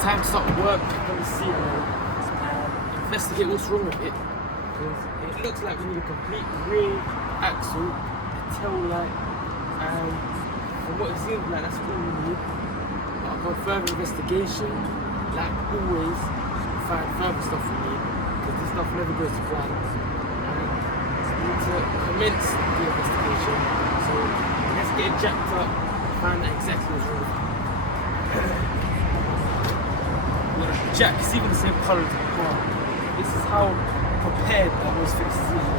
time to start work on the seat and investigate what's wrong with it. Because it looks like we need a complete rear axle, a tail light, and from what it seems like, that's all we need. But upon further investigation, like always, we find further stuff we need, because this stuff never goes to plan. And we need to commence the investigation. So let's get it jacked up, find out exactly what's wrong with it. Jack is even the same colour as the car. This is how prepared I was for this season.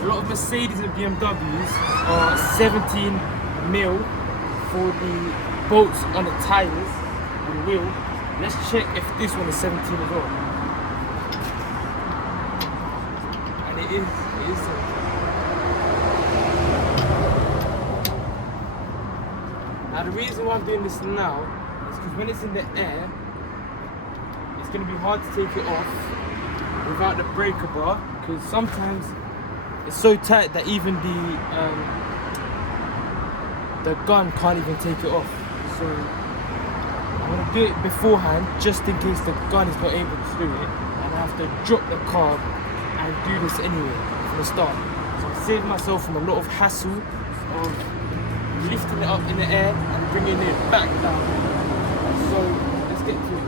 A lot of Mercedes and BMWs are 17mm for the bolts on the tyres and the wheel. Let's check if this one is 17 as well. And it is 17. Now the reason why I'm doing this now is because when it's in the air, it's going to be hard to take it off without the breaker bar, because sometimes it's so tight that even the gun can't even take it off. So I'm going to do it beforehand just in case the gun is not able to do it, and I have to drop the car and do this anyway from the start. So I saved myself from a lot of hassle of lifting it up in the air and bringing it back down. So let's get to it.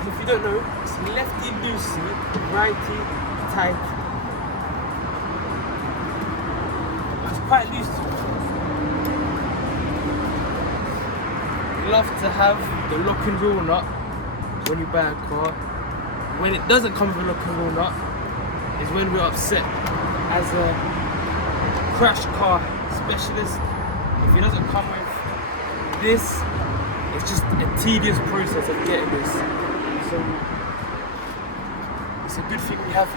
And if you don't know, it's lefty loosey, righty tight. It's quite loose. You love to have the lock and roll nut when you buy a car. When it doesn't come with a lock and roll nut is when we're upset. As a crash car specialist, if it doesn't come with this, it's just a tedious process of getting this. So it's a good thing we have it.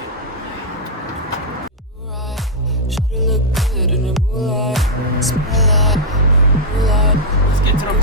Let's get to the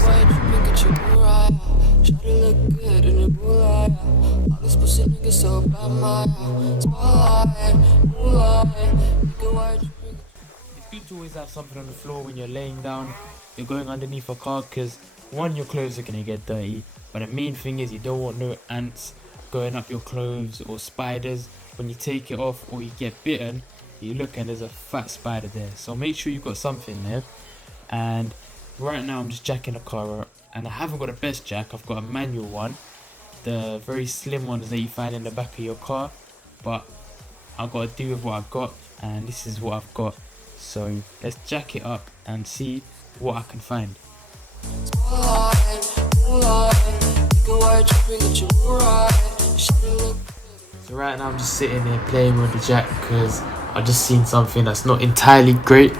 It's good to always have something on the floor when you're laying down, you're going underneath a car, because one, your clothes are going to get dirty, but the main thing is you don't want no ants going up your clothes or spiders. When you take it off or you get bitten, you look and there's a fat spider there. So make sure you've got something there. And right now I'm just jacking the car up, and I haven't got a best jack, I've got a manual one, the very slim ones that you find in the back of your car, but I've got to do with what I've got, and this is what I've got. So let's jack it up and see what I can find. So right now I'm just sitting here playing with the jack because I've just seen something that's not entirely great.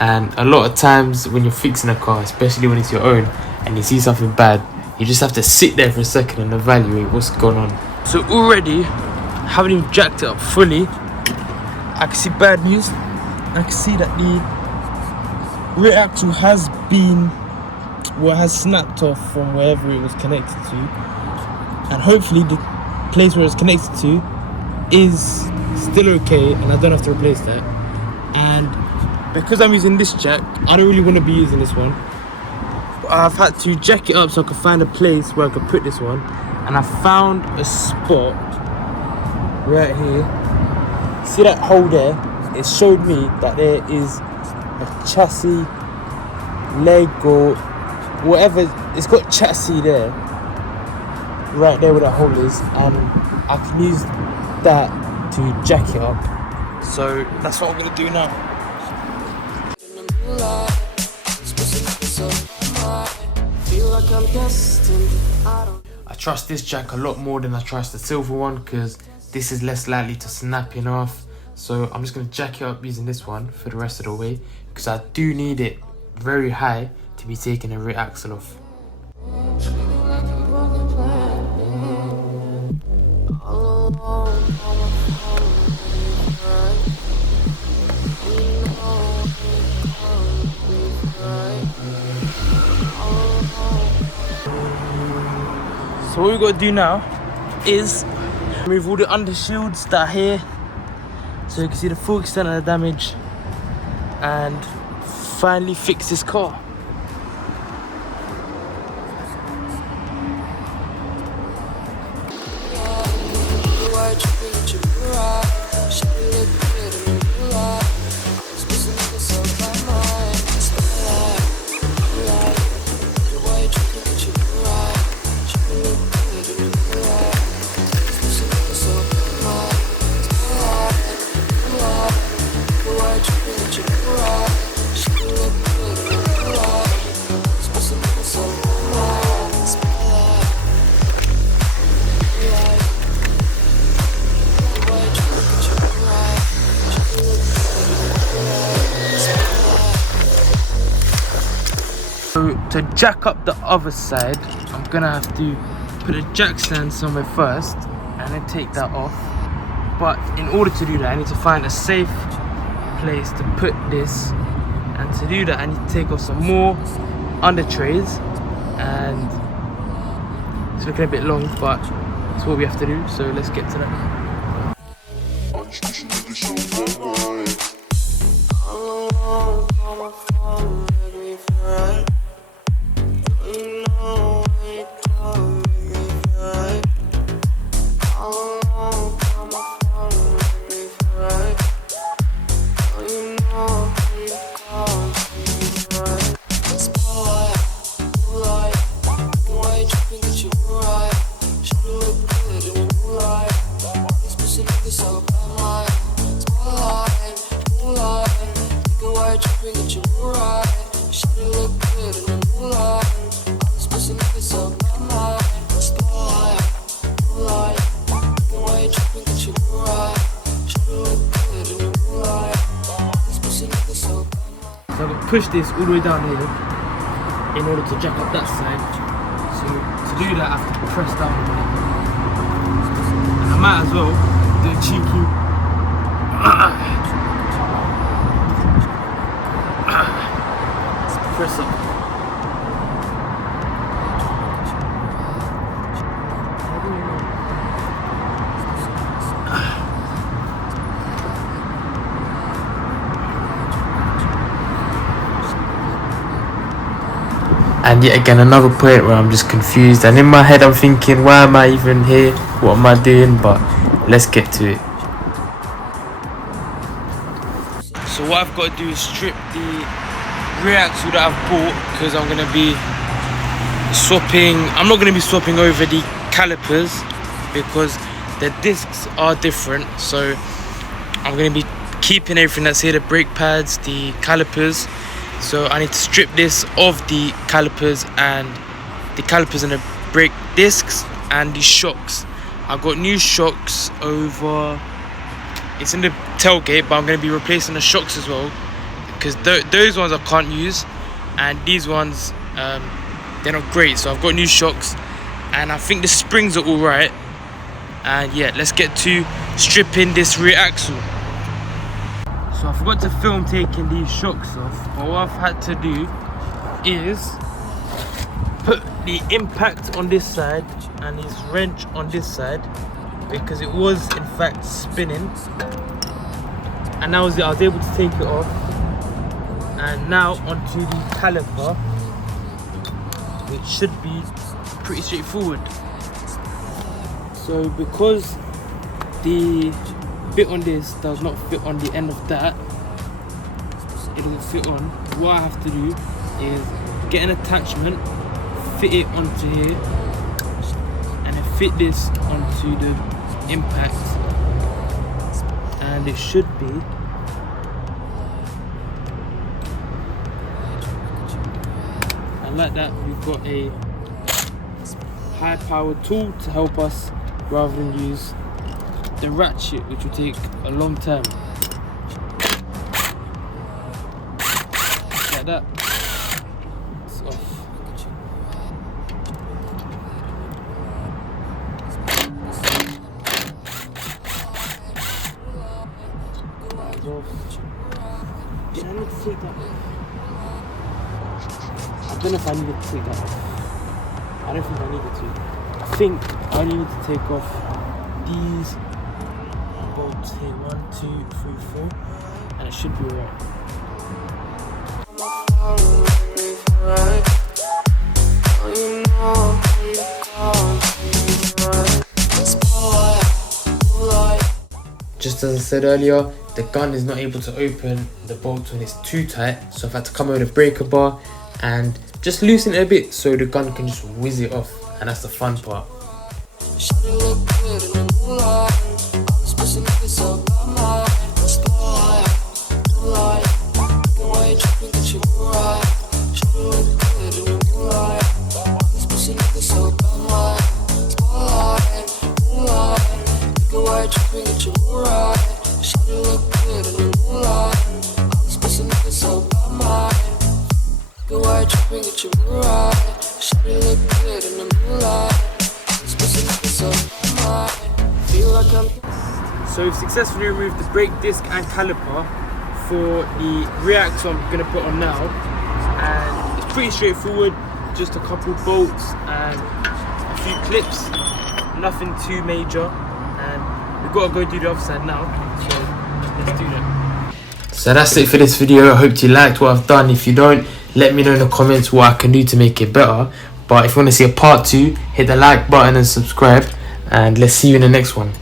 And a lot of times when you're fixing a car, especially when it's your own, and you see something bad, you just have to sit there for a second and evaluate what's going on. So already, haven't even jacked it up fully. I can see bad news. I can see that the rear axle has snapped off from wherever it was connected to, and hopefully the place where it's connected to is still okay, and I don't have to replace that. And because I'm using this jack, I don't really want to be using this one. I've had to jack it up so I can find a place where I can put this one, and I found a spot right here. See that hole there? It showed me that there is a chassis leg or whatever. It's got chassis there, right there where that hole is, and I can use that to jack it up. So that's what I'm gonna do now. I trust this jack a lot more than I trust the silver one, because this is less likely to snap off. So I'm just going to jack it up using this one for the rest of the way, because I do need it very high to be taking the rear axle off. So what we've got to do now is remove all the undershields that are here, so you can see the full extent of the damage, and finally fix this car. So to jack up the other side, I'm gonna have to put a jack stand somewhere first and then take that off. But in order to do that, I need to find a safe place to put this, and to do that I need to take off some more under trays, and it's looking a bit long, but it's what we have to do, so let's get to that. So I've got to push this all the way down here in order to jack up that side. So to do that I have to press down on it. And I might as well do a cheeky press up. And yet again, another point where I'm just confused, and in my head I'm thinking, why am I even here? What am I doing? But let's get to it. So what I've got to do is strip the rear axle that I've bought, because I'm going to be swapping. I'm not going to be swapping over the calipers because the discs are different. So I'm going to be keeping everything that's here, the brake pads, the calipers. So I need to strip this of the calipers and the brake discs and the shocks. I've got new shocks over, it's in the tailgate, but I'm going to be replacing the shocks as well, because those ones I can't use, and these ones they're not great. So I've got new shocks, and I think the springs are alright. And yeah, let's get to stripping this rear axle. So I forgot to film taking these shocks off, but what I've had to do is put the impact on this side and this wrench on this side, because it was in fact spinning, and that was it. I was able to take it off, and now onto the caliper, which should be pretty straightforward. So because the bit on this does not fit on the end of that, it doesn't fit on, what I have to do is get an attachment, fit it onto here, and then fit this onto the impact, and it should be and like that. We've got a high powered tool to help us rather than use the ratchet, which will take a long time. Like that. It's off. That's off. Did I need to take that off? I don't know if I needed to take that off. I don't think I needed to. I think I only need to take off these bolts here, 1, 2, 3, 4, and it should be alright. just as I said earlier, the gun is not able to open the bolt when it's too tight, so I've had to come over the breaker bar and just loosen it a bit so the gun can just whiz it off, and that's the fun part. So we've successfully removed the brake disc and caliper for the rear axle I'm going to put on now, and it's pretty straightforward, just a couple bolts and a few clips, nothing too major, and we've got to go do the other side now, so let's do that. So that's it for this video. I hope you liked what I've done. If you don't, let me know in the comments what I can do to make it better. But if you want to see a part 2, hit the like button and subscribe, and let's see you in the next one.